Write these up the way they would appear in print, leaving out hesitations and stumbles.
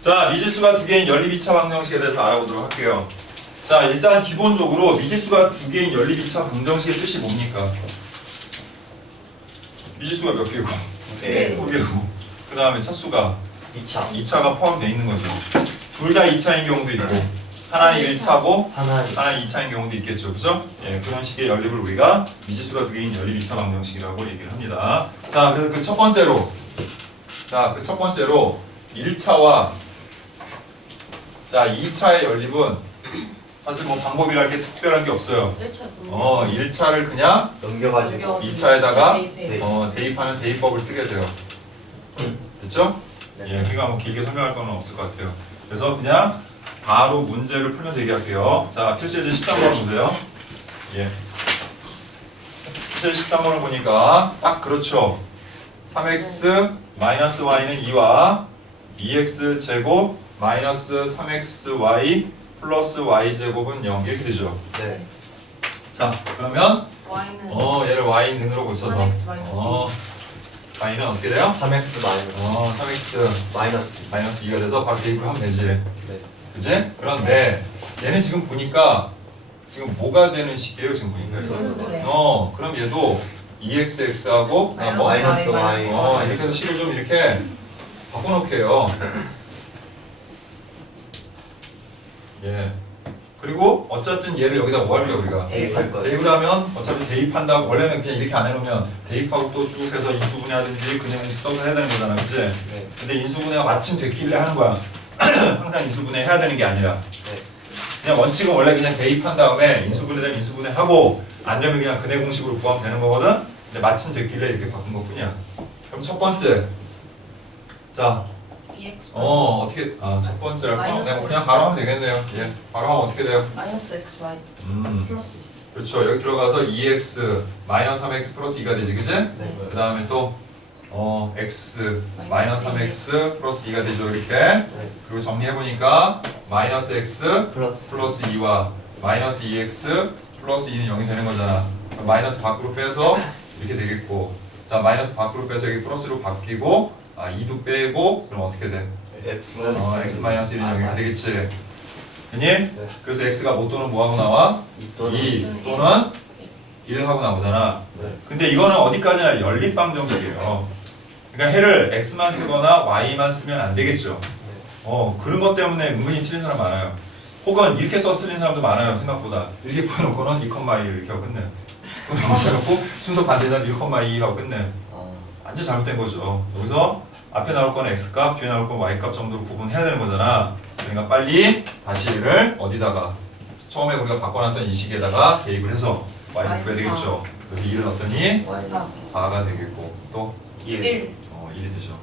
자, 미지수가 두 개인 연립 2차 방정식에 대해서 알아보도록 할게요. 자, 일단 기본적으로 미지수가 두 개인 연립 2차 방정식의 뜻이 뭡니까? 미지수가 몇 개고? 네. 두 개고. 그 다음에 차수가 2차 2차가 포함되어 있는 거죠. 둘 다 2차인 경우도 있고, 하나는 1차고, 하나는 하나는 2차인 경우도 있겠죠. 그죠? 예, 그런 식의 연립을 우리가 미지수가 두 개인 연립 2차 방정식이라고 얘기를 합니다. 자, 그래서 그 첫 번째로, 자, 그 첫 번째로 1차와 자, 2차의 연립은 사실 뭐 방법이랄 게 특별한 게 없어요. 1차를 그냥 넘겨가지고 2차에다가 대입하는 대입법을 쓰게 돼요. 됐죠? 네. 예, 그러니까 뭐 길게 설명할 건 없을 것 같아요. 그래서 그냥 바로 문제를 풀면서 얘기할게요. 자, 필수예제 13번 보세요. 예. 필수예제 13번을 보니까 딱 그렇죠. 3x 마이너스 y는 2와 2x 제곱 마이너스 3xy 플러스 y제곱은 0 이렇게 되죠. 네. 자, 그러면 Y는 얘를 y는으로 고쳐서 3x 마이너스 y는 어떻게 돼요? 3x 마이너스 3x 마이너스 2가 돼서 바로 대입을 하면 되지. 네. 그지? 그런데 얘는 지금 보니까 지금 뭐가 되는 식이에요? 지금 보니까. 그럼 얘도 2xx하고 마이너스 y 이렇게 해서 식을 좀 이렇게 바꿔놓게요. 예. 그리고 어쨌든 얘를 여기다 뭐 할까 우리가? 대입할 거예요. 대입을 하면 어차피 대입한다고 원래는 그냥 이렇게 안 해놓으면 대입하고 또 쭉 해서 인수분해하든지 그냥 써서 해야 되는 거잖아, 그치? 네. 근데 인수분해가 마침 됐길래 하는 거야. 항상 인수분해 해야 되는 게 아니라. 네. 그냥 원칙은 원래 그냥 대입한 다음에 인수분해되면 인수분해하고 안 되면 그냥 근해 공식으로 구하면 되는 거거든. 근데 마침 됐길래 이렇게 바꾼 것뿐이야. 그럼 첫 번째, 자, BX 어떻게 첫 번째 마이너스 그냥 바로 하면 되겠네요. 예, 바로 하면 어떻게 돼요? 마이너스 XY 플러스 그렇죠. 여기 들어가서 2x 마이너스 3x 플러스 2가 되지, 그지? 네. 그 다음에 또 x 마이너스 3x 플러스 2가 되죠, 이렇게. 그리고 정리해 보니까 마이너스 x 플러스 2와 마이너스 2x 플러스 2는 0이 되는 거잖아. 그럼 마이너스 밖으로 빼서 이렇게 되겠고, 자 마이너스 밖으로 빼서 여기 플러스로 바뀌고, 2도 빼고, 그럼 어떻게 돼? x 마이너스 1은 0이 되겠지. 됐니? 그래서 x가 뭐 또는 뭐하고 나와? 2 또는 1 하고 나오잖아. 근데 이거는 어디까지나 연립방정식이에요. 그러니까 해를 x만 쓰거나 y만 쓰면 안 되겠죠. 그런 것 때문에 은근히 틀린 사람 많아요. 혹은 이렇게 써서 틀린 사람도 많아요. 생각보다. 이렇게 구해놓고는 2,2 이렇게 하고 끝내. 이렇게 해놓고 순서 반대는 1,2 하고 끝내. 완전 잘못된 거죠. 여기서 앞에 나올 건 x값, 뒤에 나올 건 y값 정도로 구분해야 되는 거잖아. 그러니까 빨리 다시 얘를 어디다가 처음에 우리가 바꿔놨던 이 식에다가 대입을 해서 y를 구해야 되겠죠. 그래서 2를 넣었더니 4가 되겠고 또 1 1이 되죠.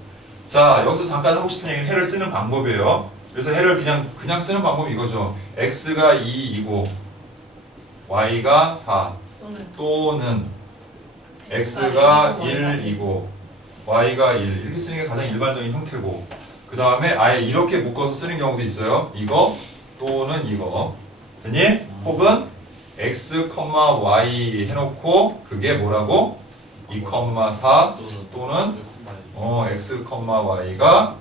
자, 여기서 잠깐 하고 싶은 얘기는 해를 쓰는 방법이에요. 그래서 해를 그냥 쓰는 방법이 이거죠. x가 2이고 y가 4 또는 x가 1이고 y가 1 이렇게 쓰는 게 가장 일반적인 형태고, 그 다음에 아예 이렇게 묶어서 쓰는 경우도 있어요. 이거 또는 이거. 됐니? 혹은 x, y 해놓고 그게 뭐라고? 2,4 또는 x, y가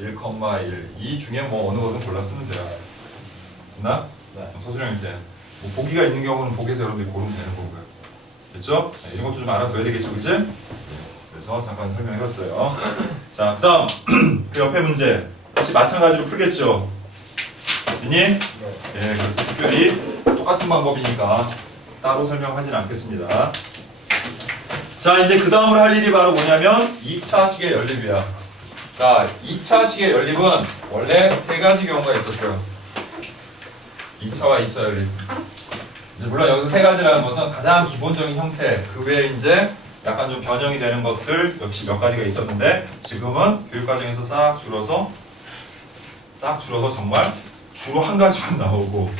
1,1 이 중에 뭐 어느 것은 골라 쓰면 돼요. 됐나? 서술형 이제 뭐 보기가 있는 경우는 보기에서 여러분들이 고르면 되는 거고요. 됐죠? 이런 것도 좀 알아둬야 되겠죠, 그치? 그래서 잠깐 설명해봤어요. 자, 그 다음 그 옆에 문제 역시 마찬가지로 풀겠죠? 됐니? 예, 그래서 특별히 똑같은 방법이니까 따로 설명하진 않겠습니다. 자, 이제 그 다음으로 할 일이 바로 뭐냐면 2차식의 연립이야. 자, 2차식의 연립은 원래 세 가지 경우가 있었어요. 2차와 2차 연립. 이제 물론 여기서 세 가지라는 것은 가장 기본적인 형태, 그 외에 이제 약간 좀 변형이 되는 것들 역시 몇 가지가 있었는데, 지금은 교육과정에서 싹 줄어서 정말 주로 한 가지만 나오고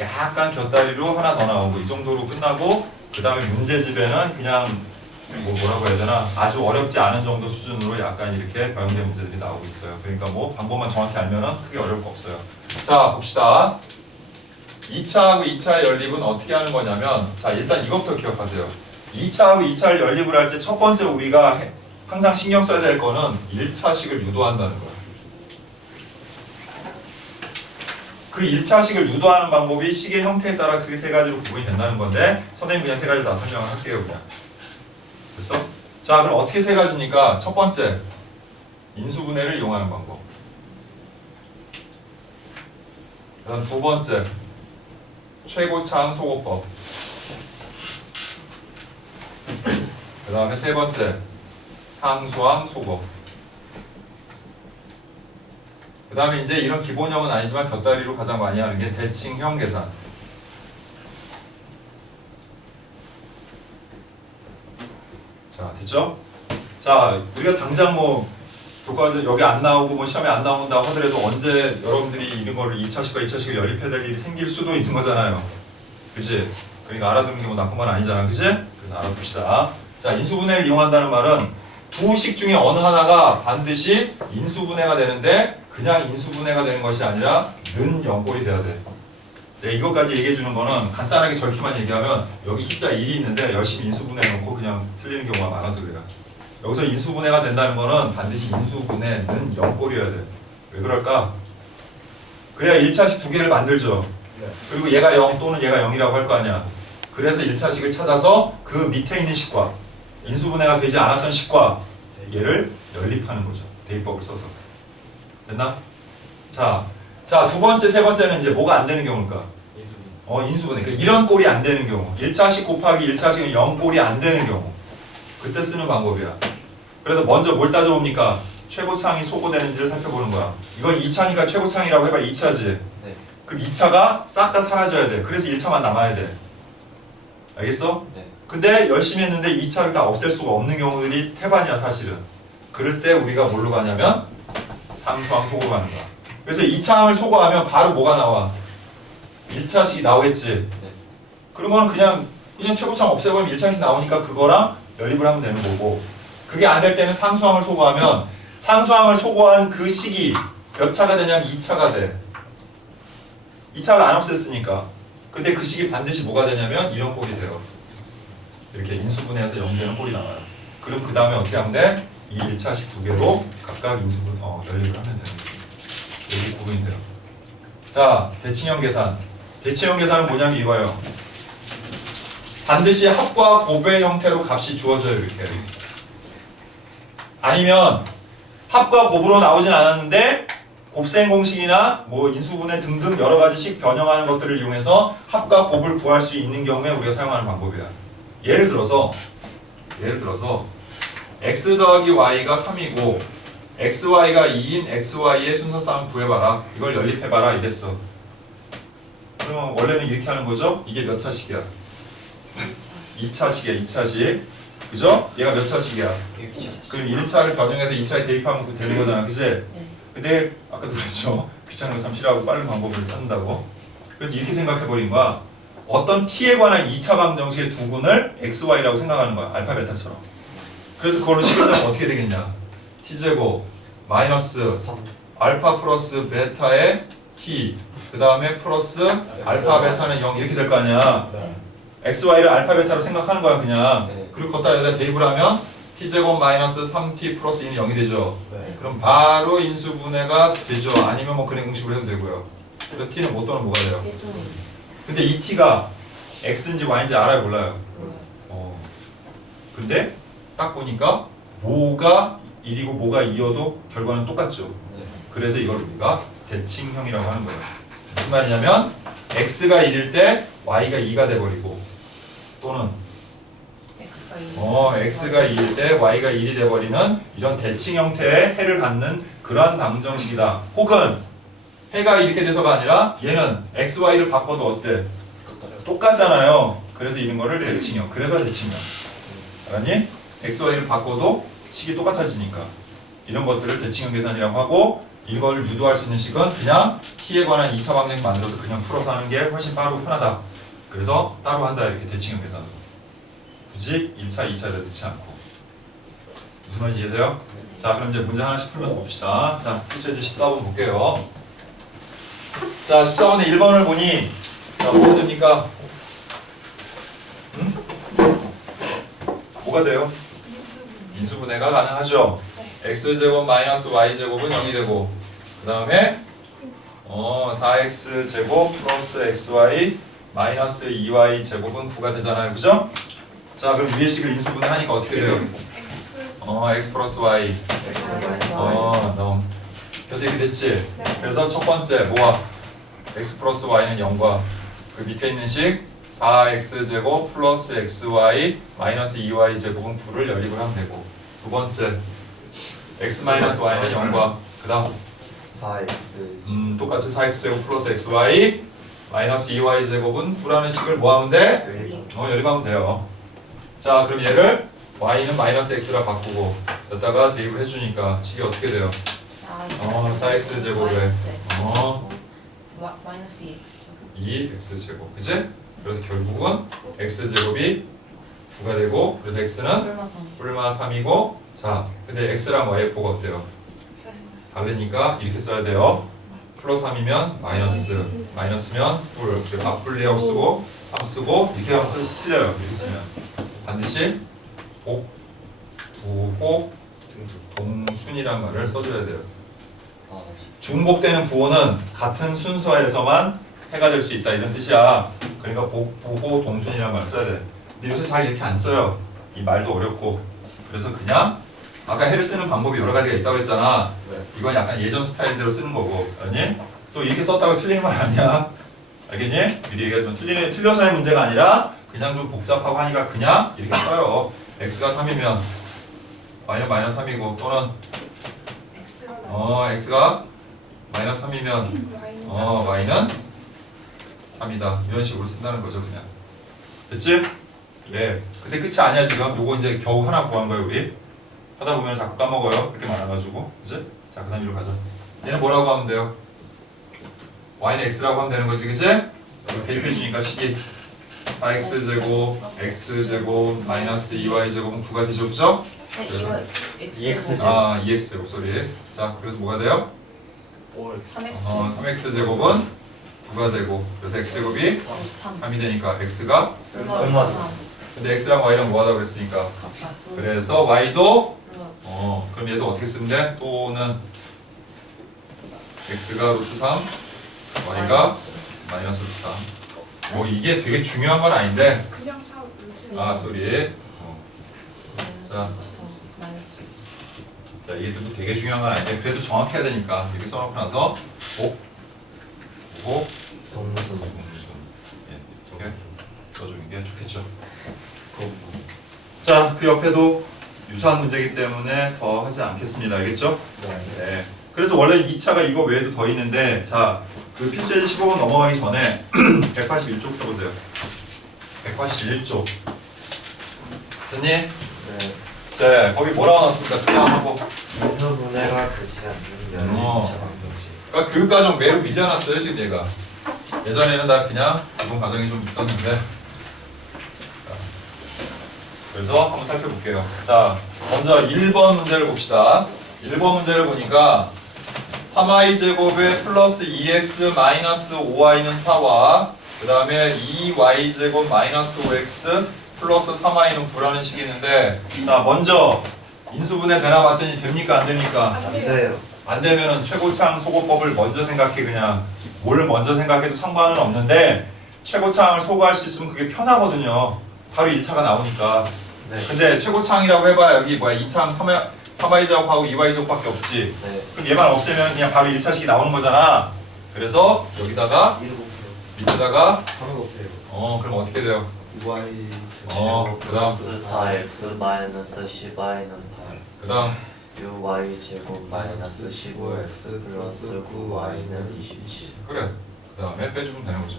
약간 곁다리로 하나 더 나오고 이 정도로 끝나고, 그 다음에 문제집에는 그냥 뭐라고 해야 되나 아주 어렵지 않은 정도 수준으로 약간 이렇게 변형된 문제들이 나오고 있어요. 그러니까 뭐 방법만 정확히 알면은 크게 어려울 거 없어요. 자, 봅시다. 2차하고 2차의 연립은 어떻게 하는 거냐면, 자 일단 이것부터 기억하세요. 2차하고 2차를 연립을 할 때 첫 번째 우리가 항상 신경 써야 될 거는 1차식을 유도한다는 거예요. 그 1차식을 유도하는 방법이 식의 형태에 따라 그 세 가지로 구분이 된다는 건데 선생님 그냥 세 가지 다 설명을 할게요. 그냥 됐어? 자 그럼 어떻게 세 가지입니까? 첫 번째 인수분해를 이용하는 방법. 그다음 두 번째 최고차항 소거법. 그 다음에 세 번째 상수항 소거. 그 다음에 이제 이런 기본형은 아니지만 곁다리로 가장 많이 하는 게 대칭형 계산. 자 됐죠? 자 우리가 당장 뭐 교과서 여기 안 나오고 뭐 시험에 안 나온다고 하더라도 언제 여러분들이 이런 거를 2차식과 2차식을 연립해야 될 일이 생길 수도 있는 거잖아요. 그치? 그러니까 알아두는 게 뭐 나쁜 건 아니잖아. 그치? 그래서 알아둡시다. 자 인수분해를 이용한다는 말은 두 식 중에 어느 하나가 반드시 인수분해가 되는데 그냥 인수분해가 되는 것이 아니라 는 0꼴이 돼야 돼. 네, 이것까지 얘기해 주는 거는 간단하게 적기만 얘기하면 여기 숫자 1이 있는데 열심히 인수분해 놓고 그냥 틀리는 경우가 많아서 그래요. 여기서 인수분해가 된다는 거는 반드시 인수분해는 0꼴이어야 돼. 왜 그럴까? 그래야 1차식 두 개를 만들죠. 그리고 얘가 0 또는 얘가 0이라고 할 거 아니야. 그래서 1차식을 찾아서 그 밑에 있는 식과 인수분해가 되지 않았던 식과 얘를 연립하는 거죠. 대입법을 써서. 됐나? 자, 두 번째, 세 번째는 이제 뭐가 안 되는 경우일까? 인수분해. 그러니까 이런 꼴이 안 되는 경우. 1차식 곱하기 1차식은 0꼴이 안 되는 경우. 그때 쓰는 방법이야. 그래서 먼저 뭘 따져봅니까? 최고차항이 소거되는지를 살펴보는 거야. 이건 2차니까 최고차항이라고 해봐 2차지. 네. 그럼 2차가 싹 다 사라져야 돼. 그래서 1차만 남아야 돼. 알겠어? 네. 근데 열심히 했는데 2차를 다 없앨 수가 없는 경우들이 태반이야 사실은. 그럴 때 우리가 뭘로 가냐면 상수항 소거 가는 거야. 그래서 2차항을 소거하면 바로 뭐가 나와? 1차식이 나오겠지. 네. 그러면 그냥 최고차항 없애버리면 1차식이 나오니까 그거랑 연립을 하면 되는 거고, 그게 안 될 때는 상수항을 소거하면 상수항을 소거한 그 식이 몇 차가 되냐면 2차가 돼. 2차를 안 없앴으니까. 근데 그 식이 반드시 뭐가 되냐면 이런 꼴이 돼요. 이렇게 인수분해해서 0되는 꼴이 나와요. 그럼 그 다음에 어떻게 하면 돼? 이 1차식 두 개로 각각 연립을 하면 되는 거죠. 여기 구분이 돼요. 자, 대칭형 계산. 대칭형 계산은 뭐냐면 이거예요. 반드시 합과 곱의 형태로 값이 주어져요. 이렇게. 아니면 합과 곱으로 나오진 않았는데 곱셈 공식이나 뭐 인수분해 등등 여러 가지씩 변형하는 것들을 이용해서 합과 곱을 구할 수 있는 경우에 우리가 사용하는 방법이야. 예를 들어서 x 더하기 y가 3이고 xy가 2인 xy의 순서쌍을 구해봐라. 이걸 연립해봐라 이랬어. 그러면 원래는 이렇게 하는 거죠? 이게 몇 차식이야? 2차식이야. 2차식. 그죠? 얘가 몇 차식이야? 그럼 1차를 변형해서 2차에 대입하면 되는 거잖아. 그치? 네. 근데 아까도 그랬죠. 귀찮은 거 참 싫어하고 빠른 방법을 찾는다고. 그래서 이렇게 생각해버린 거야. 어떤 t에 관한 2차 방정식의 두근을 xy라고 생각하는 거야. 알파 베타처럼. 그래서 그걸로 식으면 어떻게 되겠냐. t제곱 마이너스 알파 플러스 베타의 t 그 다음에 플러스 알파 베타는 0 이렇게 될 거 아니야. 네. xy를 알파 베타로 생각하는 거야 그냥. 네. 그리고 걷다 여기다 대입을 하면 t제곱 마이너스 3t 플러스 2는 0이 되죠. 네. 그럼 바로 인수분해가 되죠. 아니면 뭐 근해 공식으로 해도 되고요. 그래서 t는 못 또는 뭐가 돼요? 근데 이 t가 x인지 y인지 알아요 몰라요? 근데 딱 보니까 뭐가 1이고 뭐가 2여도 결과는 똑같죠. 네. 그래서 이걸 우리가 대칭형이라고 하는 거예요. 무슨 말이냐면 x가 1일 때 y가 2가 돼버리고 또는 x가 2일 때 y가 1이 돼버리는 이런 대칭 형태의 해를 갖는 그러한 방정식이다. 혹은 해가 이렇게 돼서가 아니라 얘는 x, y를 바꿔도 어때? 똑같잖아요. 그래서 이런 거를 대칭형. 그래서 대칭형. 알았니? x, y를 바꿔도 식이 똑같아지니까 이런 것들을 대칭형 계산이라고 하고, 이걸 유도할 수 있는 식은 그냥 t에 관한 2차 방정식 만들어서 그냥 풀어서 하는 게 훨씬 빠르고 편하다. 그래서 따로 한다. 이렇게 대칭형 계산으로. 굳이 1차, 2차를 넣지 않고. 무슨 말인지 이해돼요? 자, 그럼 이제 문제 하나씩 풀면서 봅시다. 자, 풀제 14번 볼게요. 자, 14번에 1번을 보니 자, 뭐가 됩니까? 뭐가 돼요? 인수분해가 가능하죠. x제곱 마이너스 y제곱은 0이 되고, 그 다음에 4x 제곱 플러스 xy 마이너스 2y 제곱은 9가 되잖아요. 그죠? 자, 그럼 위의 식을 인수분해 하니까 어떻게 돼요? x 플러스 y. 그래서 이렇게 됐지? 그래서 첫 번째 뭐야? x 플러스 y는 0과 그 밑에 있는 식 4x 제곱 플러스 xy 마이너스 2y 제곱은 9를 연립을 하면 되고, 두 번째 x 마이너스 y는 0과 그 다음 4x 똑같이 4x 제곱 플러스 xy 마이너스 2y 제곱은 9라는 식을 뭐 하면 돼? 연립하면 돼요. 자, 그럼 얘를 y는 마이너스 x라 바꾸고 여기다가 대입을 해주니까 식이 어떻게 돼요? 4x 제곱에 마이너스 2x. 2x 제곱, 그치? 그래서 결국은 x 제곱이 9가 되고, 그래서 x는 얼마 선? 뿔마 3이고, 자, 근데 x랑 y의 부호가 어때요? 다르니까 이렇게 써야 돼요. 플러스 3이면 마이너스, 마이너스면 뿔, 맞분리하고 쓰고 3 쓰고 이렇게 하면 틀려요. 이렇게 쓰면 반드시 복, 부호, 동순이란 말을 써줘야 돼요. 중복되는 부호는 같은 순서에서만 해가 될 수 있다 이런 뜻이야. 그러니까 부호, 동순이란 말을 써야 돼. 근데 요새 잘 이렇게 안 써요. 이 말도 어렵고. 그래서 그냥 아까 해를 쓰는 방법이 여러 가지가 있다고 했잖아. 이건 약간 예전 스타일대로 쓰는 거고, 알니? 또 이렇게 썼다고 틀리는 건 아니야. 알겠니? 미리 얘기하지만 틀려서의 문제가 아니라 그냥 좀 복잡하고 하니까 그냥 이렇게 써요. x가 3이면 y는 마이너스 3이고, 또는 x가 마이너스 3이면 y는 3이다. 이런 식으로 쓴다는 거죠, 그냥. 됐지? 네. 근데 끝이 아니야, 지금. 요거 이제 겨우 하나 구한 거예요, 우리. 하다 보면 자꾸 까먹어요. 그렇게 많아가지고. 그치? 자, 그 다음 위로 가자. 얘는 뭐라고 하면 돼요? y는 x라고 하면 되는 거지, 그치? 여기 대입해주니까 식이 4x제곱, x제곱, 마이너스 2y제곱은 9가 되죠, 그죠? 네, 이거 EX. 2x제곱, 소리. 자, 그래서 뭐가 돼요? 3x. 3x제곱은 9가 되고, 그래서 x제곱이 3이 되니까 x가, 얼마? 근데 x랑 y랑 뭐 하다고 그랬으니까. 그래서 y도, 그럼 얘도 어떻게 쓰면 돼? 또는 x가 루트 3, y가 마이너스 루트 3. 뭐 이게 되게 중요한 건 아닌데, 그냥 쏘리. 자, 이게 되게 중요한 건 아닌데, 그래도 정확해야 되니까 이렇게 써놓고 나서 복, 부호, 동순 이렇게 써주는 게 좋겠죠. 자, 그 옆에도 유사한 문제이기 때문에 더 하지 않겠습니다. 알겠죠? 네. 그래서 원래 2차가 이거 외에도 더 있는데, 자, 그 필수예제 15번 넘어가기 전에 181쪽부터 보세요. 181쪽. 됐니? 네. 자, 거기 뭐라고 나왔습니까? 그냥 하고. 인수분해가 되지 않는 연립 그러니까 교육 과정 매우 밀려났어요, 지금 얘가. 예전에는 다 그냥 기본 과정이 좀 있었는데. 자, 그래서 한번 살펴볼게요. 자, 먼저 1번 문제를 봅시다. 1번 문제를 보니까 3y제곱에 플러스 2x 마이너스 5y는 4와 그 다음에 2y제곱 마이너스 5x 플러스 3y는 9라는 식이 있는데, 자, 먼저 인수분해 되나 봤더니 됩니까? 안 됩니까? 안 돼요. 안 되면은 최고차항 소거법을 먼저 생각해. 그냥 뭘 먼저 생각해도 상관은 없는데 최고차항을 소거할 수 있으면 그게 편하거든요. 바로 1차가 나오니까. 네. 근데 최고차항이라고 해봐야 여기 뭐야 2차항 3y 제곱하고 2y 제곱밖에 없지. 네. 그럼 얘만 없애면 그냥 바로 1차식이 나오는 거잖아. 그래서 여기다가 밑에다가 하는 거 없어요. 그럼 어떻게 돼요? y 그다음 4x 마이너스 10y는 8. 그다음 6y 제곱 마이너스 15x 플러스 9y는 27. 그래. 그다음에 빼주면 되는 거죠.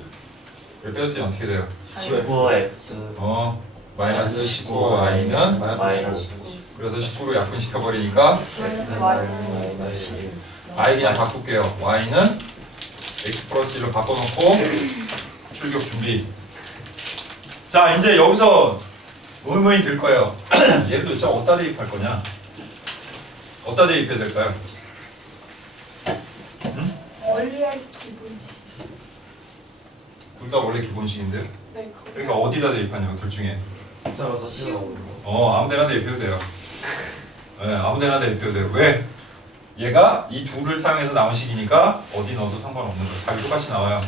그래 빼줬더니 어떻게 돼요? 19x 마이너스 19y는 마이너스 10. 그래서 19로 약분시켜버리니까 마이너스 마이너스 10. y 그냥 바꿀게요. y는 x 플러스 1로 바꿔놓고 출격 준비. 자, 이제 여기서 의문이 들 거예요. 얘를 도대체 어디다 대입할 거냐? 어디다 대입해야 될까요? 원래 기본식. 둘 다 원래 기본식인데요. 네, 그러니까 어디다 대입하냐고, 둘 중에. 숫자가 쉬운. 아무 데나 대입해도 돼요. 네, 아무 데나 대입해도 돼요. 왜? 얘가 이 둘을 사용해서 나온 식이니까 어디 넣어도 상관없는 거예요. 답이 똑같이 나와요.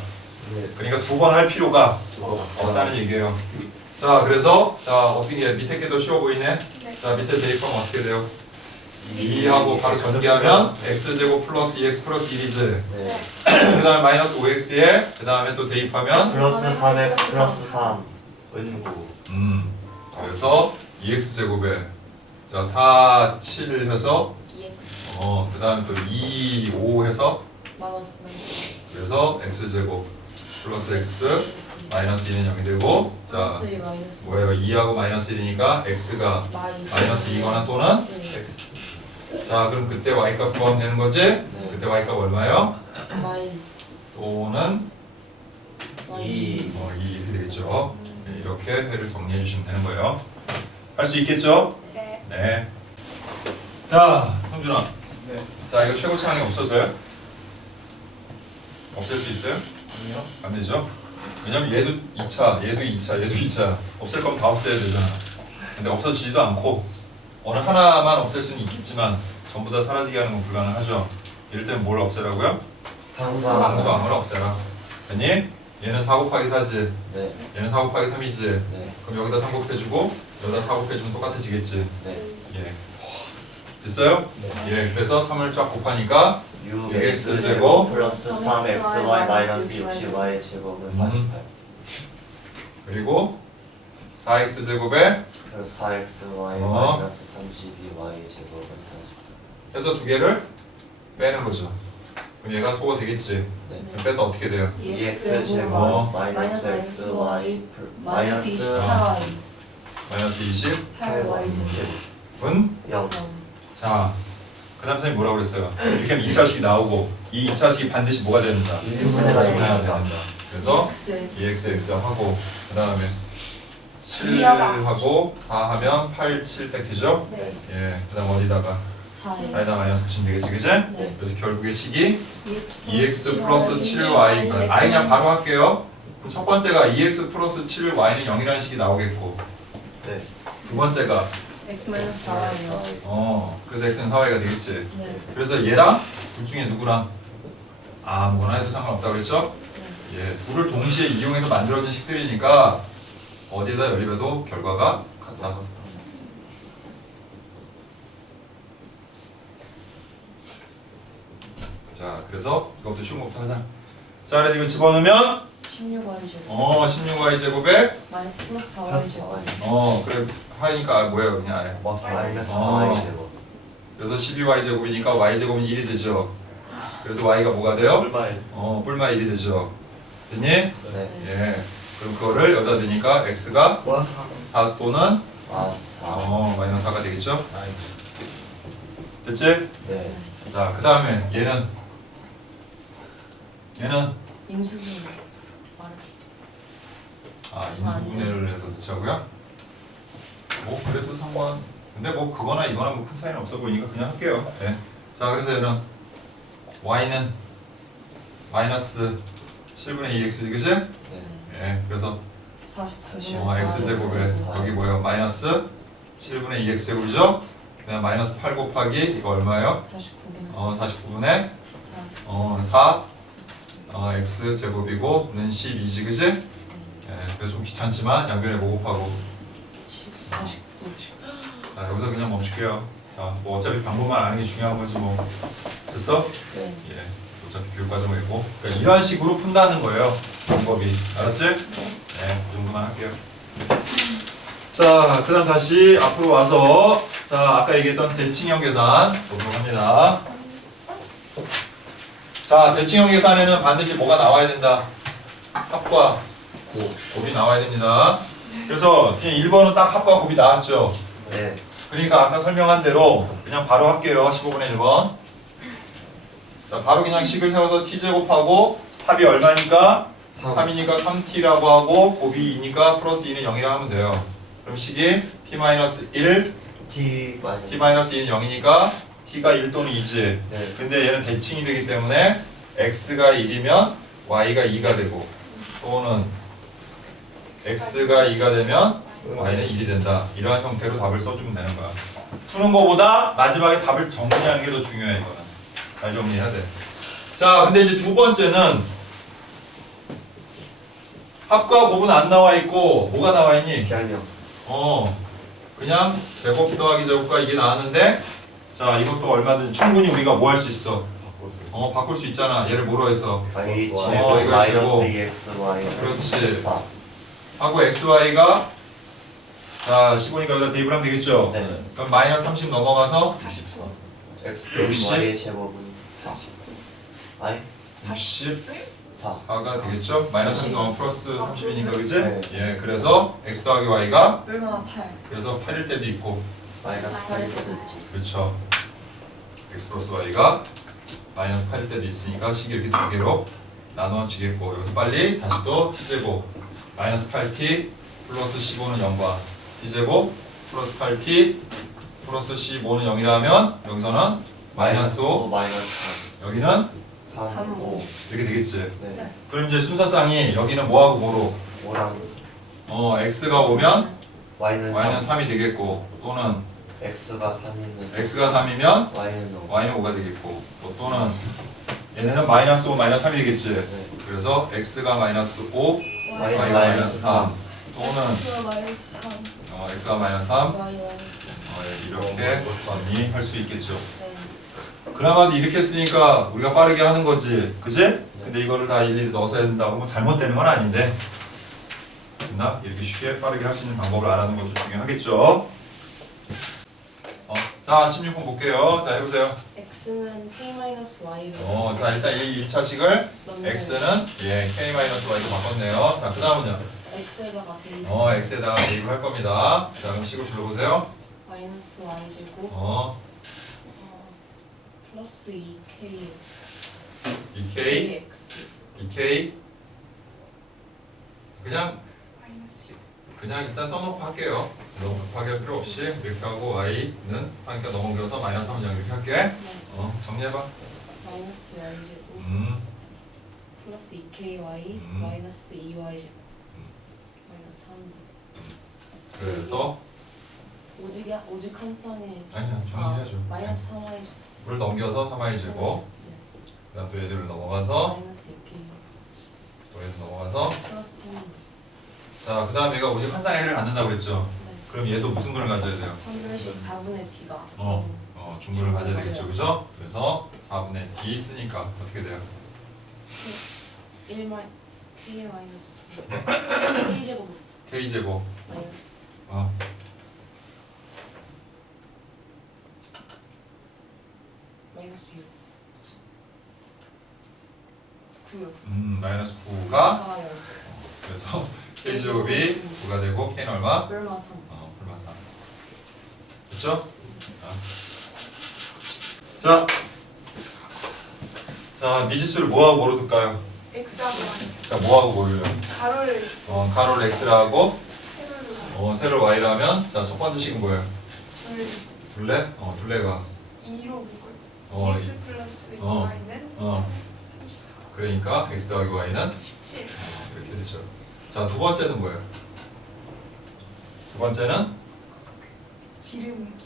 네. 그러니까 두 번 할 필요가 어, 없다는 얘기예요. 자, 그래서 자 어떻게 밑에 게 더 쉬워 보이네. 자, 밑에 대입하면 어떻게 돼요? 2하고 바로 전개하면 x제곱 플러스 2x 플러스 1이지. 네. 그 다음에 마이너스 5x에 그 다음에 또 대입하면 플러스 3x 플러스 3 은구. 그래서 2x제곱에 자 4, 7 해서 EX 그 다음에 또 2, 5 해서 마이너스 그래서 x제곱 플러스 x 마이너스 1은 0이 되고 자 플러스 2 마이너스 뭐예요? 2하고 마이너스 1이니까 x가 마이너스 2거나 또는 자 그럼 그때 y값 구하면 되는 거지? 그때 y값 얼마예요? 마이 또는 2. 2 이렇게 되겠죠. 네, 이렇게 회를 정리해 주시면 되는 거예요. 할 수 있겠죠? 네. 네. 자, 형준아. 네. 자, 이거 최고차항이 없어져요? 없앨 수 있어요? 아니요. 안 되죠? 왜냐면 얘도 2차, 얘도 2차, 얘도 2차. 없앨 거면 다 없애야 되잖아. 근데 없어지지도 않고 어느 하나만 없앨 수는 있겠지만 전부 다 사라지게 하는 건 불가능하죠. 이럴 때는 뭘 없애라고요? 상수항을 없애라. 됐니? 얘는 4 곱하기 4지. 네. 얘는 4 곱하기 3이지. 네. 그럼 여기다 3 곱해주고 여기다 4 곱해주면 똑같아지겠지. 네. 예. 됐어요? 네. 예. 그래서 3을 쫙 곱하니까 6x 6x 제곱 플러스 3xy 마이너스 60y 제곱은 48. 그리고 4x 제곱에 그래서 4xy 어. 마이너스 32y 제곱은 48. 해서 두 개를 빼는 거죠. 그럼 얘가 소거 되겠지. 네. 그럼 빼서 어떻게 돼요? 2x 제곱 어. 마이너스 xy 마이너스 28y 마이너스 20은 8y 제곱 0. 자, 그 다음 선생님 뭐라고 그랬어요? 이렇게 하면 2차식이 나오고 이 2차식이 반드시 뭐가 된다? 인수분해가 분해가 된다. 된다. 그래서 EX 2xx 하고 그 다음에 7 이하가. 하고 4 하면 8, 7 딱 되죠? 네 예, 그 다음 어디다가 4에 y에다 마이너스 붙이면 되겠지, 그지? 네. 그래서 결국의 식이 2x 2x 플러스 7y가 아니 그냥 바로 할게요. 그럼 첫 번째가 2x 플러스 7y는 0이라는 식이 나오겠고 네. 두 번째가 x 마이너스 4y요 그래서 x는 4y가 되겠지. 네 그래서 얘랑 둘 중에 누구랑 아무거나 해도 상관없다고 그랬죠? 예, 둘을 동시에 이용해서 만들어진 식들이니까 어디에다 연립해도 결과가 같다. 자, 그래서 이것도 쉬운 것부터 하자. 자, 그래서 이거 집어넣으면 16y 제곱 16y 제곱에 마이너스 플러스 4y 플러스 제곱 4y. 그래 하니까 뭐예요 그냥 아예. 마이너스 어. 4y 제곱. 그래서 12y 제곱이니까 y 제곱은 1이 되죠. 그래서 y가 뭐가 돼요? 뿔마에 뿔마 1이 되죠. 됐니? 네. 예. 그럼 그거를 여기다 넣으니까 x가 4 또는 아, 4. 마이너스 4가 되겠죠? 됐지? 네. 자, 그 다음에 얘는 인수분해 인수분해를 해서 넣자고요? 뭐 그래도 상관 근데 뭐 그거나 이거나 뭐 큰 차이는 없어 보이니까 그냥 할게요. 예. 자, 그래서 얘는 y는 마이너스 7분의 2x 그지? 네. 예. 그래서 49분의 x 제곱에 여기 뭐예요? 마이너스 7분의 2x 제곱이죠? 그냥 마이너스 8 곱하기 이거 얼마예요? 49분의 49분의 4 x 제곱이고 는 12지 그지? 예, 그래서 좀 귀찮지만 양변에 뭐 곱하고 49 자 여기서 그냥 멈출게요. 자 뭐 어차피 방법만 아는 게 중요한 거지 뭐. 됐어? 네 예, 어차피 교육과정이고 그러니까 이런 식으로 푼다는 거예요 방법이. 알았지? 네, 그 정도만 할게요. 자, 그 다음 다시 앞으로 와서 자 아까 얘기했던 대칭형 계산 보도록 합니다. 자, 대칭형 계산에는 반드시 뭐가 나와야 된다? 합과 곱이 나와야 됩니다. 그래서 그냥 1번은 딱 합과 곱이 나왔죠. 네. 그러니까 아까 설명한 대로 그냥 바로 할게요. 15분의 1번. 자, 바로 그냥 식을 세워서 t제곱하고 합이 얼마니까? 3이니까 3t라고 하고 곱이 2니까 플러스 2는 0이라고 하면 돼요. 그럼 식이 t-1, t 마이너스. t-2는 0이니까 t가 1 또는 2지. 네. 근데 얘는 대칭이 되기 때문에 x가 1이면 y가 2가 되고 또는 x가 2가 되면 y는 1이 된다. 이러한 형태로 답을 써주면 되는 거야. 푸는 거보다 마지막에 답을 정리하는 게 더 중요해 이거는. 잘 정리해야 돼. 자, 근데 이제 두 번째는 합과 곱은 안 나와 있고 뭐가 나와 있니? 그냥요. 그냥 제곱 더하기 제곱과 이게 나왔는데 자, 이것도 얼마든지 충분히 우리가 뭐 할 수 있어? 바꿀 수 있잖아. 얘를 뭐로 해서? y 이거 제곱 마이너스 제곱. 2xy 그렇지. 4. 하고 xy가 자 15니까 여기다 대입을 하면 되겠죠? 네. 그럼 마이너스 30 넘어가서 44. x 60. y의 제곱은 4. y 4. 64가 되겠죠? 마이너스 30 넘어 플러스 30이니까 그지? 네. 예, 그래서 x 더하기 y가 얼마나 8. 그래서 8일 때도 있고 마이너스 8일 때도 있죠. 그렇죠. x 플러스 y가 마이너스 8일 때도 있으니까 식이 이렇게 두 개로 나누어지겠고 여기서 빨리 다시 또 t제곱 마이너스 8t 플러스 15는 0과 t제곱 플러스 8t 플러스 15는 0이라 하면 여기서는 마이너스 5 마이너스 여기는 3. 3. 5. 이렇게 되겠지. 네. 그럼 이제 순서상이 여기는 뭐하고 뭐로 5랑 x가 오면 y는 y는 3. 3이 되겠고 또는 x가 3이면 x가 3이면 y는 5. y는 5가 되겠고 또는 얘네는 마이너스 5 마이너스 3이 되겠지. 네. 그래서 x가 마이너스 5 y가 y가 마이너스 3 또는 X가 마이너스 3. x가 마이너스 3 Y 마이너스. 이렇게 정리할 수 있겠죠. 네. 그나마도 이렇게 했으니까 우리가 빠르게 하는 거지, 그지? 근데 이거를 다 일일이 넣어서 해야 된다고 뭐 잘못되는 건 아닌데, 됐나? 이렇게 쉽게 빠르게 할 수 있는 방법을 알아는 것도 중요하겠죠. 자, 16번 볼게요. 자, 해보세요. X는 K-Y로. 자, 일단 이 1차식을 넣는 x는 K-Y로 바꿨네요. 자, 그 다음은요. X에다가 대입. x에다가 대입을 할 겁니다. 자, 그럼 식을 불러보세요. 마이너스 Y 제곱. 플러스 2K. 2K, X. 2K, 그냥 마이너스 일단 써놓고 할게요. 너무 급하게 할 필요 없이 이렇게 하고 y는 하니까 넘어겨서 마이너스 3은 0 이렇게 할게. 네. 정리해봐. 마이너스 Y 제곱. 플러스 2KY. 마이너스 2Y 제곱. 마이너스 3. 그래서 오직 한 쌍에. 아니야 정리해야죠. 마이너스 3Y 제곱. 를 넘겨서 3y 제곱. 네. 그다음 또 얘들을 넘어가서 마이너스 2K. 또 얘들 넘어가서. 플러스 3. 자, 그다음 얘가 오직 한 쌍의 해를 갖는다고 그랬죠. 네. 그럼 얘도 무슨 근을 가져야 돼요? 판별식 4분의 T가. 중근을 가져야 되겠죠, 그죠? 그래서 4분의 d 쓰니까 어떻게 돼요? 1 K 마이너스 K 제곱 k 제곱. 마이너스 마이너스 6 9요. 마이너스 9가 아, 그래서 k 제곱이 9가 되고 k는 얼마? 얼마 3. 얼마 3. 됐죠? 자, 미지수를 뭐하고 뭐로 둘까요? X하고 Y. 자, 뭐하고 뭐를요? 가로를 X. 가로를 x라 하고 세로를 Y. 세로를 y라 하면 자, 첫 번째 식은 뭐예요? 둘. 둘레가 2로 묶어요. X 플러스 2Y는 그러니까 x 더하기 y는 17. 이렇게 되죠. 자, 두 번째는 뭐예요? 두 번째는 지름.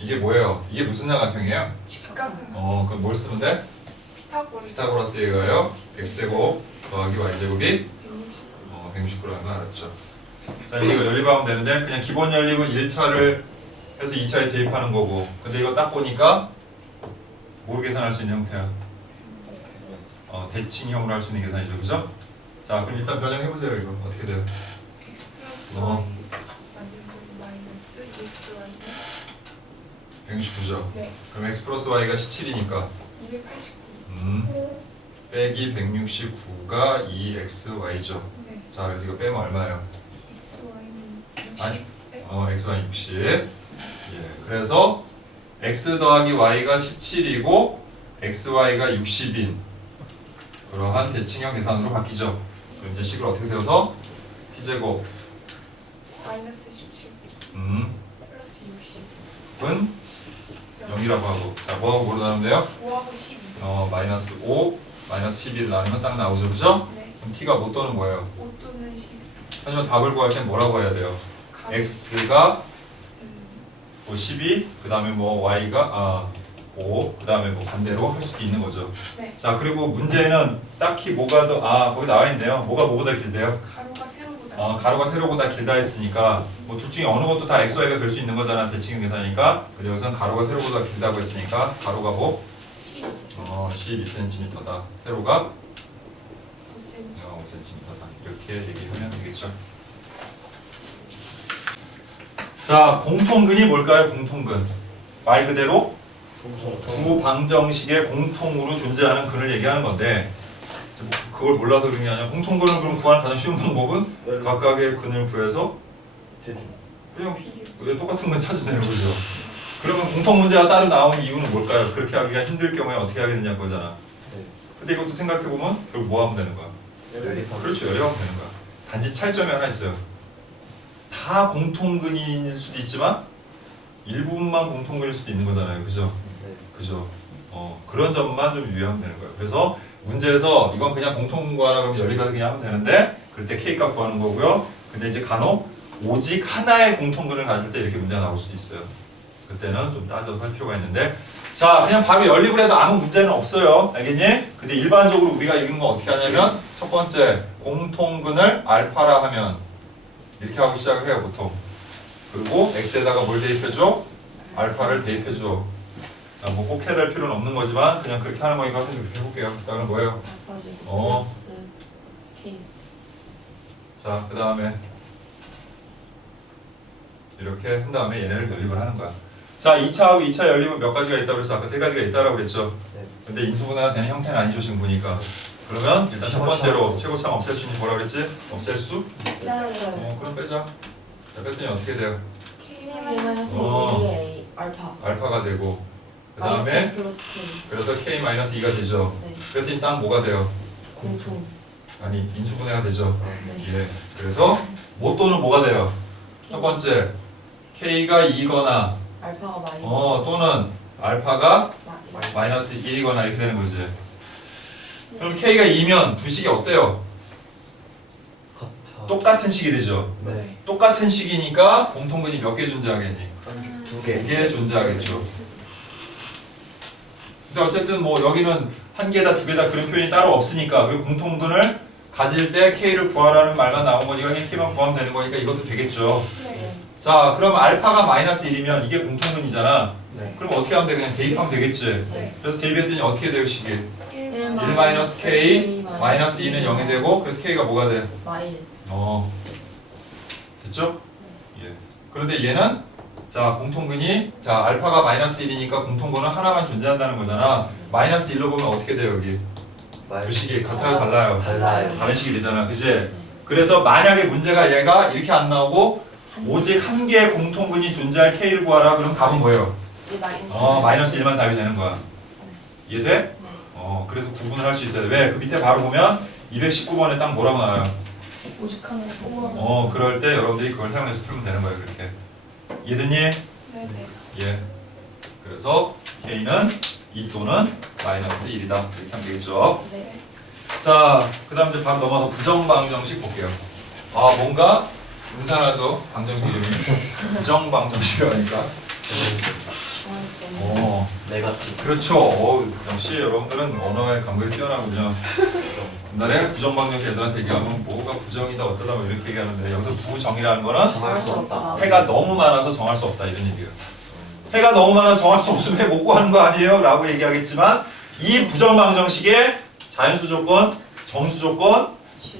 이게 뭐예요? 이게 무슨 삼각형이에요? 직각은 그럼 뭘 쓰면 돼? 피타고라스. 피타고라스에 의하여 x제곱 더하기 y제곱이 160. 169라는 거 알았죠? 자, 이제 이거 연립하면 되는데 그냥 기본 연립은 1차를 해서 2차에 대입하는 거고 근데 이거 딱 보니까 뭘 계산할 수 있는 형태야? 대칭형으로 할 수 있는 계산이죠, 그죠? 자, 그럼 일단 변형해보세요. 이거 어떻게 돼요? X 플러스 Y 만들고 마이너스 EXY는 169죠? 네. 그럼 x 플러스 y가 17이니까 289. 빼기 169가 2xy죠. 네. 자, 그래서 이거 빼면 얼마예요? XY는 60. 아니. xy 60. 예, 그래서 x 더하기 y가 17이고 xy가 60인 그러한 대칭형 계산으로 바뀌죠. 그럼 이제 식을 어떻게 세워서 t제곱 마이너스 17. 플러스 60. 은 0이라고 하고 자, 뭐하고 뭐로 나누는데요? 5하고 12. 마이너스 5, 마이너스 11 나누면 딱 나오죠, 그죠? 네. 그럼 t가 못 도는 거예요. 5 또는 12. 하지만 답을 구할 땐 뭐라고 해야 돼요? 가로. x가 음, 뭐 12, 그 다음에 뭐 y가 5, 그 다음에 뭐 반대로 할 수도 있는 거죠. 네. 자, 그리고 문제는 딱히 뭐가 더, 거기 나와 있네요. 뭐가 뭐보다 길대요? 가로가 세로보다. 가로가 세로보다 길다 했으니까 뭐 둘 중에 어느 것도 다 x, y가 될 수 있는 거잖아. 대칭 계산이니까. 근데 여기서는 가로가 세로보다 길다고 했으니까 가로가 뭐? 12cm다. 세로가 5cm. 5cm다. 이렇게 얘기하면 되겠죠. 자, 공통근이 뭘까요? 공통근. 말 그대로 두 방정식의 공통으로 존재하는 근을 얘기하는 건데 그걸 몰라서 그런 게 아니라 공통근을 그럼 구하는 가장 쉬운 방법은 각각의 근을 구해서 그냥 똑같은 건 찾으면 되는 거죠. 그러면 공통 문제가 따로 나오는 이유는 뭘까요? 그렇게 하기가 힘들 경우에 어떻게 하게 되냐 거잖아. 근데 이것도 생각해보면 결국 뭐 하면 되는 거야? 그렇죠. 열립하면 되는 거야. 단지 차이점이 하나 있어요. 다 공통근일 수도 있지만 일부분만 공통근일 수도 있는 거잖아요. 그죠? 그죠? 그런 점만 좀 유의하면 되는 거예요. 그래서 문제에서 이건 그냥 공통근 구하라 그러면 연립해서 그냥 하면 되는데 그럴 때 K값 구하는 거고요. 근데 이제 간혹 오직 하나의 공통근을 가질 때 이렇게 문제가 나올 수도 있어요. 그때는 좀 따져서 할 필요가 있는데 자, 그냥 바로 연립을 해도 아무 문제는 없어요. 알겠니? 근데 일반적으로 우리가 이런 거 어떻게 하냐면 첫 번째 공통근을 알파라 하면 이렇게 하고 시작을 해요, 보통. 그리고 x에다가 뭘 대입해줘? 알파를 대입해줘. 뭐 꼭 해야 될 필요는 없는 거지만 그냥 그렇게 하는 거니까 한번 이렇게 해볼게요. 자, 그럼 뭐예요? 알파 제곱 어. 플러스 K. 자, 그 다음에 이렇게 한 다음에 얘네를 연립을 하는 거야. 자, 2차하고 2차 연립은 몇 가지가 있다고 그랬어? 아까 세 가지가 있다고 그랬죠? 근데 인수분해가 되는 형태는 아니죠, 지금 보니까. 그러면 일단 첫 번째로 최고차항 없앨 수 있는 뭐라 그랬지? 없앨 수? 있어요. 그럼 빼자. 자, 뺐더니 어떻게 돼요? K 마이너스 어. 1이 A 알파. 알파가 되고 그 마이너스 다음에 플러스 K. 그래서 K-2가 되죠. 네. 그랬더니 딱 뭐가 돼요? 공통. 아니, 인수분해가 되죠. 네. 예. 그래서 모또는 뭐가 돼요? 첫 번째 K가 2거나 알파가 마이너스. 또는 알파가 마이너스. 마이너스 1이거나 이렇게 되는 거지. 그럼 K가 2면 두 식이 어때요? 똑같은 식이 되죠. 네. 똑같은 식이니까 공통근이 몇 개 존재하겠니? 두 두 개. 개 존재하겠죠. 근데 어쨌든 뭐 여기는 한 개다 두 개다 그런 표현이 따로 없으니까 그리고 공통근을 가질 때 K를 구하라는 말만 나온 거니까 그냥 K만 구하면 되는 거니까 이것도 되겠죠. 네. 자, 그럼 알파가 마이너스 1이면 이게 공통근이잖아. 네. 그럼 어떻게 하면 돼? 그냥 대입하면 되겠지. 네. 그래서 대입했더니 어떻게 돼요, 식이? 1 마이너스 K 마이너스 2는 0이 되고 그래서 K가 뭐가 돼? 마일. 됐죠? 예. 그런데 얘는 자 공통근이 자 알파가 마이너스 1이니까 공통근은 하나만 존재한다는 거잖아. 마이너스 1로 보면 어떻게 돼요 여기? 두 식이 같아요 달라요? 달라요. 다른 식이 되잖아, 그지? 그래서 만약에 문제가 얘가 이렇게 안 나오고 오직 한 개의 공통근이 존재할 K를 구하라 그럼 답은 뭐예요? 마이너스 1만 답이 되는 거야. 이해돼? 그래서 구분을 할 수 있어요. 왜? 그 밑에 바로 보면 219번에 딱 뭐라고 나와요? 오직 하나. 그럴 때 여러분들이 그걸 사용해서 풀면 되는 거예요, 그렇게. 이해됐니? 네네. 예. 그래서 K는 2 또는 마이너스 1이다. 이렇게 하면 되겠죠. 네. 자, 그 다음 이제 바로 넘어서 부정방정식 볼게요. 뭔가 음산하죠? 방정식 이름이. 부정방정식이라니까. 좋아했어. 네가티브. 그렇죠. 역시 여러분들은 언어의 감각이 뛰어나군요. 옛날에 부정방정식 애들한테 얘기하면 뭐가 부정이다 어쩌다 뭐 이렇게 얘기하는데 여기서 부정이라는 거는 정할 수 없다. 해가 너무 많아서 정할 수 없다 이런 얘기예요. 해가 너무 많아서 정할 수 없으면 해 못 구하는 거 아니에요? 라고 얘기하겠지만 이 부정방정식에 자연수 조건, 정수 조건,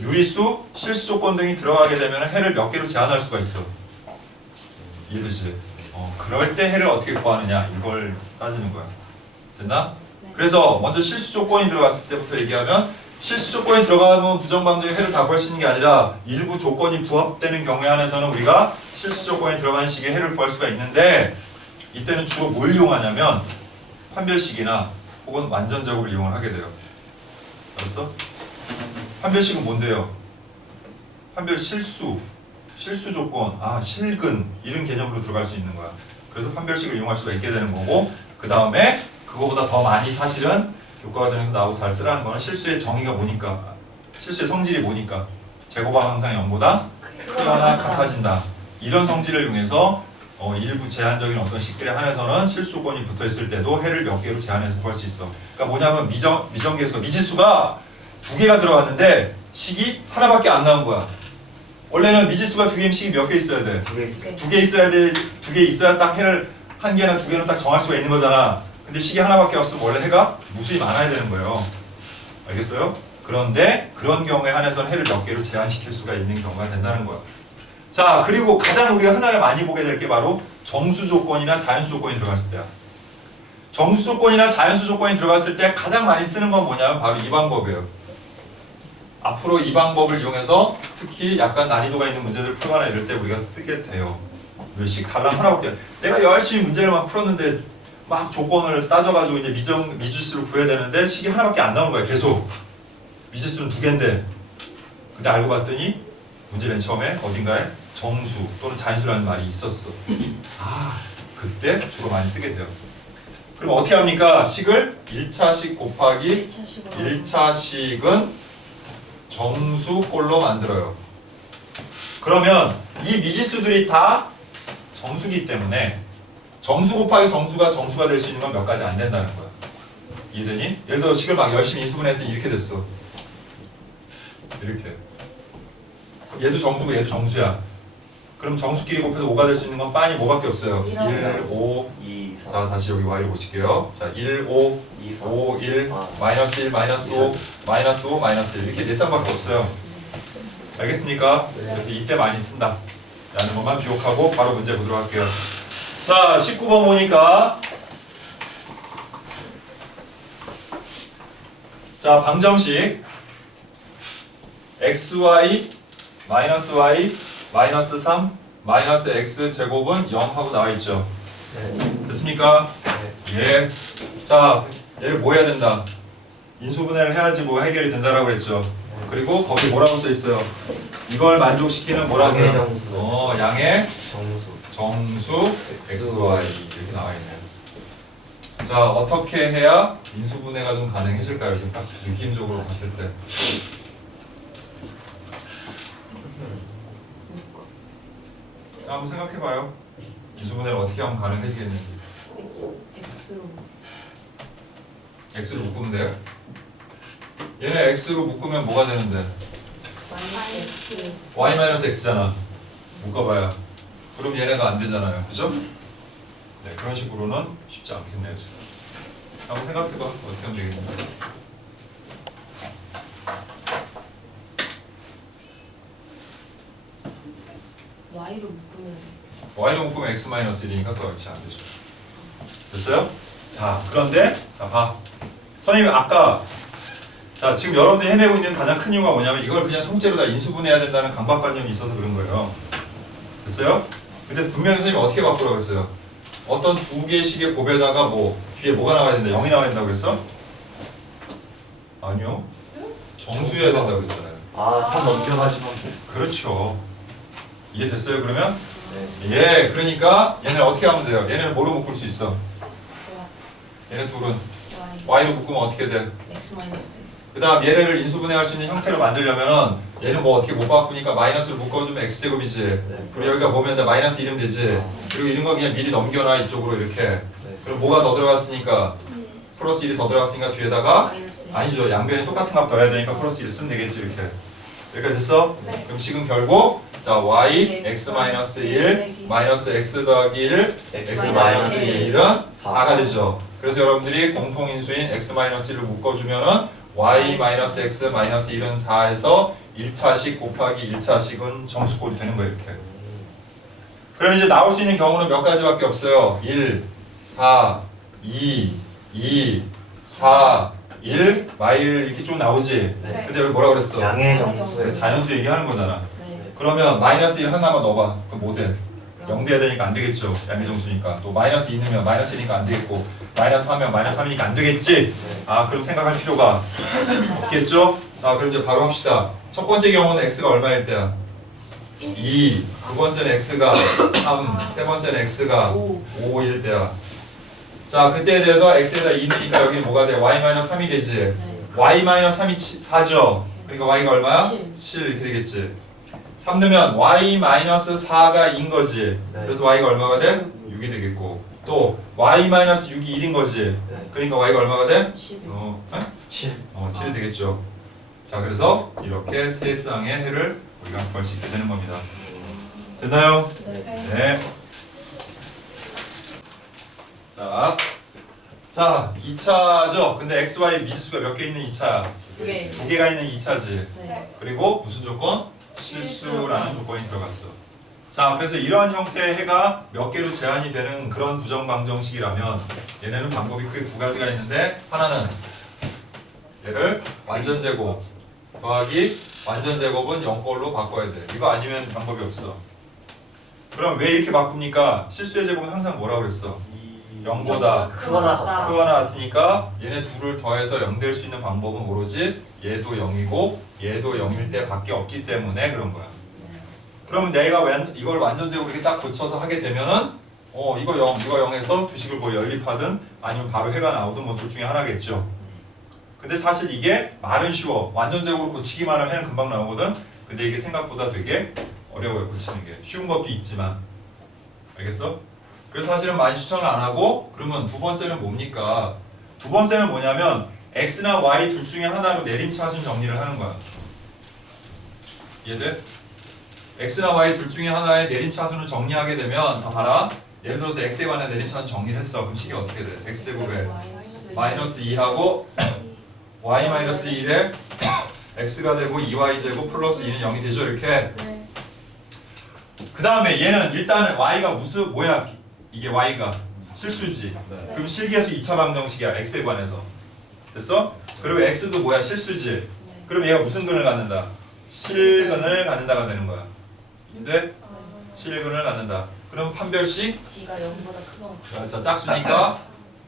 유리수, 실수 조건 등이 들어가게 되면 해를 몇 개로 제한할 수가 있어. 이해되지? 그럴 때 해를 어떻게 구하느냐 이걸 따지는 거야. 됐나? 네. 그래서 먼저 실수 조건이 들어갔을 때부터 얘기하면 실수 조건이 들어가면 부정방정의 해를 다 구할 수 있는 게 아니라 일부 조건이 부합되는 경우에 한해서는 우리가 실수 조건이 들어가는 식의 해를 구할 수가 있는데 이때는 주로 뭘 이용하냐면 판별식이나 혹은 완전적으로 이용을 하게 돼요. 알았어? 판별식은 뭔데요? 판별 실수 조건, 실근 이런 개념으로 들어갈 수 있는 거야. 그래서 판별식을 이용할 수가 있게 되는 거고 그 다음에 그거보다 더 많이 사실은 교과과정에서 나오고 잘 쓰라는 거는 실수의 정의가 뭐니까 실수의 성질이 뭐니까 제곱항 항상 0보다 크거나 같아진다. 이런 성질을 이용해서 일부 제한적인 어떤 식들에 한해서는 실수권이 붙어 있을 때도 해를 몇 개로 제한해서 구할 수 있어. 그러니까 뭐냐면 미정계수가 미지수가 2개가 들어왔는데 식이 하나밖에 안 나온 거야. 원래는 미지수가 2개면 식이 몇 개 있어야 돼? 2개 있어요. 2개 있어야 돼. 2개 있어야 딱 해를 1개나 2개는 딱 정할 수가 있는 거잖아. 근데 식이 하나밖에 없으면 원래 해가 무수히 많아야 되는 거예요. 알겠어요? 그런데 그런 경우에 한해서는 해를 몇 개로 제한시킬 수가 있는 경우가 된다는 거야. 자, 그리고 가장 우리가 흔하게 많이 보게 될 게 바로 정수 조건이나 자연수 조건이 들어갔을 때야. 정수 조건이나 자연수 조건이 들어갔을 때 가장 많이 쓰는 건 뭐냐면 바로 이 방법이에요. 앞으로 이 방법을 이용해서 특히 약간 난이도가 있는 문제들을 풀거나 이럴 때 우리가 쓰게 돼요. 왜 식 달랑 하나밖에 내가 열심히 문제를 막 풀었는데 막 조건을 따져가지고 이제 미지수를 구해야 되는데 식이 하나밖에 안 나오는 거야. 계속 미지수는 2개인데 근데 알고 봤더니 문제 맨 처음에 어딘가에 정수 또는 자연수라는 말이 있었어. 아, 그때 주로 많이 쓰게 돼요. 그럼 어떻게 합니까? 식을 1차식 곱하기 1차식은 정수꼴로 만들어요. 그러면 이 미지수들이 다 정수기 때문에 정수 곱하기 정수가 될 수 있는 건 몇 가지 안 된다는 거야. 이해되니? 예를 들어 식을 막 열심히 인수분해했더니 이렇게 됐어. 이렇게. 얘도 정수고 얘도 정수야. 그럼 정수끼리 곱해서 5가 될 수 있는 건 빤히 뭐밖에 없어요. 1, 5, 2, 4. 자 다시 여기 y를 보실게요. 자 1, 5, 2, 4. 5, 1, 아. 마이너스 1, 마이너스 5, 마이너스 5, 마이너스 1 이렇게 네 쌍밖에 없어요. 알겠습니까? 그래서 이때 많이 쓴다 라는 것만 기억하고 바로 문제 보도록 할게요. 자 19번 보니까 자 방정식 xy 마이너스 y 마이너스 3 마이너스 x 제곱은 0 하고 나와 있죠. 네. 됐습니까? 네. 예. 자, 얘를 뭐 해야 된다? 인수분해를 해야지 뭐 해결이 된다라고 그랬죠. 그리고 거기 뭐라고 써 있어요? 이걸 만족시키는 뭐라고요? 양의 정수. 양의 정수. 정수 xy 이렇게 나와 있네요. 자, 어떻게 해야 인수분해가 좀 가능해질까요? 지금 딱 느낌적으로 봤을 때. 한번 생각해봐요. 인수분해를 어떻게 하면 가능해지겠는지. X로 x로 묶으면 돼요? 얘네 x로 묶으면 뭐가 되는데? 마이너스 X y-x잖아. 묶어봐야. 그럼 얘네가 안 되잖아요. 그죠? 네, 그런 식으로는 쉽지 않겠네요. 지금. 한번 생각해봐. 어떻게 하면 되겠는지. Y로 묶으면 y로 묶으면 x-1이니까 또 역시 안 되죠. 됐어요? 자, 그런데 자, 봐. 선생님이 아까 자, 지금 여러분들이 헤매고 있는 가장 큰 이유가 뭐냐면 이걸 그냥 통째로 다 인수분해해야 된다는 강박관념이 있어서 그런 거예요. 됐어요? 근데 분명히 선생님이 어떻게 바꾸라고 했어요? 어떤 두 개씩의 곱에다가 뭐 뒤에 뭐가 나와야 된다? 0이 나와야 된다고 했어? 아니요. 정수여야 된다고 했잖아요. 아, 3 넘겨가지고. 그렇죠. 이해됐어요 그러면? 네. 예, 그러니까 얘네 어떻게 하면 돼요? 얘네는 뭐로 묶을 수 있어? 얘네 둘은 Y y로 묶으면 어떻게 돼? X 마이너스 그 다음 얘를 인수분해할 수 있는 형태로 만들려면은 얘는 뭐 어떻게 못 바꾸니까 마이너스를 묶어주면 x제곱이지. 네. 그리고 여기가 보면 마이너스 1이면 되지. 그리고 이런 거 그냥 미리 넘겨놔 이쪽으로 이렇게. 네. 그럼 뭐가 더 들어갔으니까 플러스 1이 더 들어갔으니까 뒤에다가 마이너스 아니죠. 양변에 똑같은 값 더해야 되니까 플러스 1 쓰면 되겠지 이렇게. 여기까지 됐어? 네. 그럼 지금 결국 자 y x 마이너스 1 마이너스 x 더하기 1 x 마이너스 1은 4가 되죠. 그래서 여러분들이 공통인수인 x 마이너스 1을 묶어주면은 y 마이너스 x 마이너스 1은 4에서 1차식 곱하기 1차식은 정수꼴이 되는 거예요 이렇게. 그럼 이제 나올 수 있는 경우는 몇 가지밖에 없어요. 1, 4, 2, 2, 4, 1, 마일 이렇게 쭉 나오지. 네. 근데 여기 뭐라 그랬어? 양의 양의 정수. 정수. 자연수 얘기하는 거잖아. 네 그러면 마이너스 1 하나만 넣어봐. 그럼 뭐 돼? 0 돼야 되니까 안 되겠죠. 양의 정수니까. 또 마이너스 2 넣으면 마이너스 1이니까 안 되겠고 마이너스 3면 마이너스 3이니까 안 되겠지. 네. 아 그럼 생각할 필요가 없겠죠? 자 그럼 이제 바로 합시다. 첫 번째 경우는 x가 얼마일 때야? 2. 두 번째는 x가 3. 세 번째는 x가 5일 때야. 자 그때에 대해서 x에다 2 넣으니까 여기 뭐가 돼? y-3이 되지. 네. y-3이 4죠. 그러니까 y가 얼마야? 7. 7 이렇게 되겠지. 3 넣으면 y-4가 2인 거지. 네. 그래서 y가 얼마가 돼? 6이 되겠고 또 y-6이 1인 거지. 네. 그러니까 y가 얼마가 돼? 11. 7. 7이 되겠죠. 자, 그래서 이렇게 세 쌍의 해를 우리가 구할 수 있게 되는 겁니다. 됐나요? 네. 네. 자, 2차죠. 근데 x, y 미지수가 몇 개 있는 2차야? 네. 2개가 있는 2차지. 네. 그리고 무슨 조건? 실수라는 조건이 들어갔어. 자, 그래서 이러한 형태의 해가 몇 개로 제한이 되는 그런 부정방정식이라면 얘네는 방법이 크게 두 가지가 있는데 하나는 얘를 완전 제곱 더하기 완전 제곱은 0걸로 바꿔야 돼. 이거 아니면 방법이 없어. 그럼 왜 이렇게 바꿉니까? 실수의 제곱은 항상 뭐라고 그랬어? 0보다 크거나 크거나 같으니까 얘네 둘을 더해서 0 될 수 있는 방법은 오로지 얘도 0이고 얘도 0일 때 밖에 없기 때문에 그런 거야. 그러면 내가 이걸 완전 제곱 이렇게 딱 고쳐서 하게 되면은 이거 0, 이거 0에서 두식을 뭐 연립하든 아니면 바로 해가 나오든 뭐 둘 중에 하나겠죠. 근데 사실 이게 말은 쉬워. 완전 제곱으로 고치기만 하면 해는 금방 나오거든. 근데 이게 생각보다 되게 어려워요, 고치는 게. 쉬운 것도 있지만. 알겠어? 그래서 사실은 많이 추천을 안 하고 그러면 두 번째는 뭡니까? 두 번째는 뭐냐면 x나 y 둘 중에 하나로 내림차순 정리를 하는 거야. 이해돼? x나 y 둘 중에 하나의 내림차순을 정리하게 되면 자 봐라. 예를 들어서 x에 관한 내림차순 정리를 했어. 그럼 식이 어떻게 돼? x제곱에 마이너스 2하고 y 마이너스 1에 x가 되고 2y제곱 플러스 2는 0이 되죠. 이렇게. 네. 그 다음에 얘는 일단은 y가 무슨 뭐야? 이게 y가 실수지. 네. 그럼 실기에서 2차 방정식이야. x에 관해서. 됐어? 그리고 x도 뭐야? 실수지. 그럼 얘가 무슨 근을 갖는다? 실근을 갖는다가 되는 거야. 근데 실근을 갖는다. 그럼 판별식 D가 0보다 크면 자 짝수니까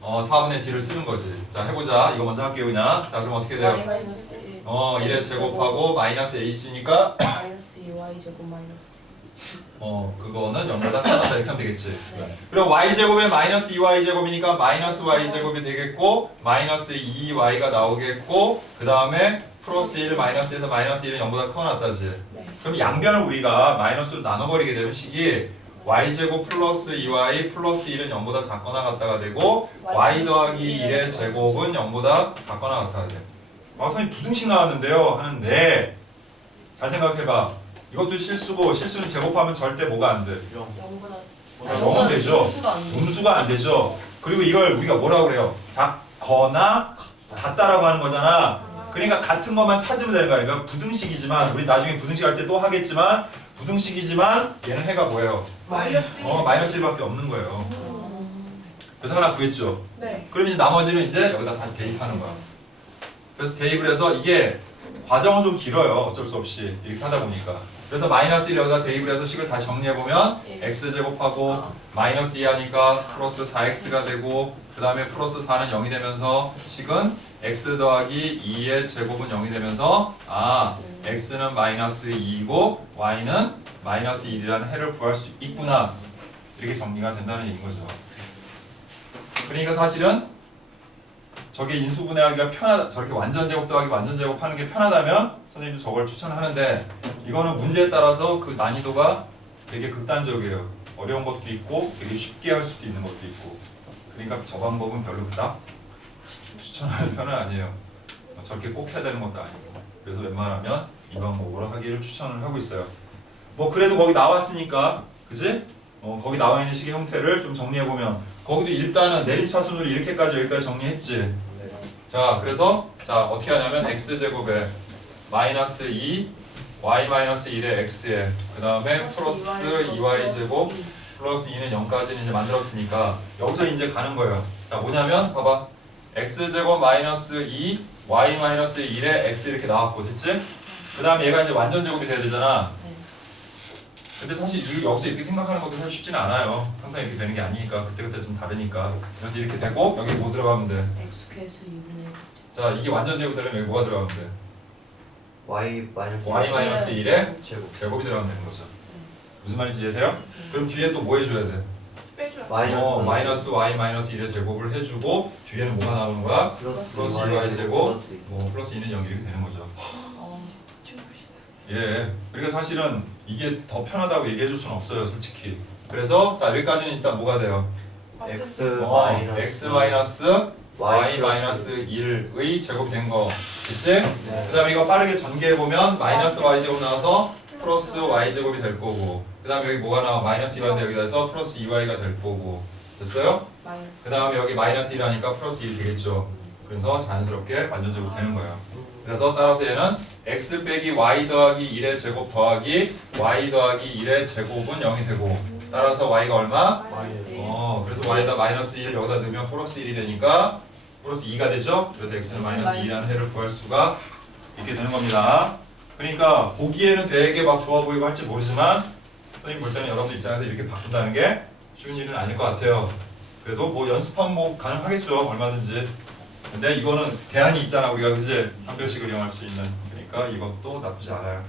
4분의 d를 쓰는 거지. 자 해보자. 이거 먼저 할게요 그냥. 자 그럼 어떻게 돼요? y 마이너스 1 1의 제곱하고 마이너스 ac니까 마이너스 2y 제곱 마이너스 그거는 0보다 크다 이렇게 하면 되겠지. 네. 그럼 y제곱에 마이너스 2y제곱이니까 마이너스 y제곱이 되겠고 마이너스 2y가 나오겠고 그 다음에 플러스 1 마이너스 1에서 마이너스 1은 0보다 커놨다지. 네. 그럼 양변을 우리가 마이너스로 나눠버리게 되면 식이 y제곱 플러스 2y 플러스 1은 0보다 작거나 같다가 되고 y 더하기 1의 제곱은 0보다 작거나 같다가 돼. 선생님 부등식 나왔는데요 하는데 잘 생각해봐. 이것도 실수고 실수는 제곱하면 절대 뭐가 안 돼? 0보다 0은 되죠. 수가 안 돼. 음수가 안 되죠. 그리고 이걸 우리가 뭐라고 그래요? 작거나 같다라고 하는 거잖아. 그러니까 같은 것만 찾으면 되는 거야. 그러니까 부등식이지만 우리 나중에 부등식 할 때 또 하겠지만 부등식이지만 얘는 해가 뭐예요? 마이너스 1. 마이너스 1밖에 없는 거예요. 그래서 하나 구했죠. 네. 그럼 이제 나머지는 이제 여기다 다시 대입하는 거야. 그래서 대입을 해서 이게 과정은 좀 길어요. 어쩔 수 없이 이렇게 하다 보니까. 그래서 마이너스 1 여기다 대입을 해서 식을 다시 정리해보면 x제곱하고 마이너스 2 하니까 플러스 4x가 되고 그 다음에 플러스 4는 0이 되면서 식은 x 더하기 2의 제곱은 0이 되면서 x는 마이너스 2이고 y는 마이너스 1이라는 해를 구할 수 있구나. 이렇게 정리가 된다는 얘기인 거죠. 그러니까 사실은 저게 인수분해하기가 편하다. 저렇게 완전 제곱 더하기 완전 제곱 하는 게 편하다면 선생님도 저걸 추천하는데 이거는 문제에 따라서 그 난이도가 되게 극단적이에요. 어려운 것도 있고 되게 쉽게 할 수도 있는 것도 있고. 그러니까 저 방법은 별로 그닥 추천하는 편은 아니에요. 저렇게 꼭 해야 되는 것도 아니고. 그래서 웬만하면 이 방법으로 하기를 추천을 하고 있어요. 뭐 그래도 거기 나왔으니까 그지? 거기 나와 있는 식의 형태를 좀 정리해보면 거기도 일단은 내림차순으로 이렇게까지 여기까지 정리했지. 자 그래서 자 어떻게 하냐면 x제곱에 마이너스 2 y 마이너스 1의 x에 그 다음에 플러스 2y제곱 플러스 2는 0까지는 이제 만들었으니까 여기서 이제 가는 거예요. 자 뭐냐면 봐봐 x제곱 마이너스 2 y 마이너스 1의 x 이렇게 나왔고 됐지? 그 다음에 얘가 이제 완전 제곱이 돼야 되잖아. 근데 사실 여기서 이렇게 생각하는 것도 사실 쉽지는 않아요. 항상 이렇게 되는 게 아니니까 그때그때 좀 다르니까. 그래서 이렇게 되고 여기 뭐 들어가면 돼? x 괴수 2분의 1. 자 이게 완전 제곱 되려면 여기 뭐가 들어가면 돼? y 마이너스 y 마이너스 1의 제곱 제곱이 들어가면 되는 거죠. 무슨 말인지 이해돼요? 그럼 뒤에 또 뭐 해줘야 돼? 빼줘요. 마이너스 y 마이너스 1의 제곱을 해주고 뒤에는 뭐가 나오는 거야? 플러스 2y 제곱 플러스 2. 뭐 플러스 2는 0 이렇게 되는 거죠. 어, 예. 그러니까 사실은 이게 더 편하다고 얘기해 줄 수는 없어요, 솔직히. 그래서 자 여기까지는 일단 뭐가 돼요? x x 마이너스 y 마이너스 1의 제곱이 된 거. 그치? 네. 그 다음에 이거 빠르게 전개해보면 마이너스 y 제곱 나와서 플러스 y 제곱이 될 거고 그 다음에 여기 뭐가 나와? 마이너스 1인데 여기다 해서 플러스 2y가 될 거고 됐어요? 마이너스. 그 다음에 여기 마이너스 1하니까 플러스 1이 되겠죠. 그래서 자연스럽게 완전제곱 되는 거예요. 그래서 따라서 얘는 x 빼기 y 더하기 1의 제곱 더하기 y 더하기 1의 제곱은 0이 되고 따라서 y가 얼마? 마이너스. 그래서 y에다 마이너스 1 여기다 넣으면 플러스 1이 되니까 플러스 2가 되죠. 그래서 x는 마이너스 2라는 해를 구할 수가 있게 되는 겁니다. 그러니까 보기에는 되게 막 좋아 보이고 할지 모르지만 선생님 볼 때는 여러분들 입장에서 이렇게 바꾼다는 게 쉬운 일은 아닐 것 같아요. 그래도 뭐 연습하면 뭐 가능하겠죠. 얼마든지. 근데 이거는 대안이 있잖아. 우리가 그지? 한별식을 이용할 수 있는. 그러니까 이것도 나쁘지 않아요.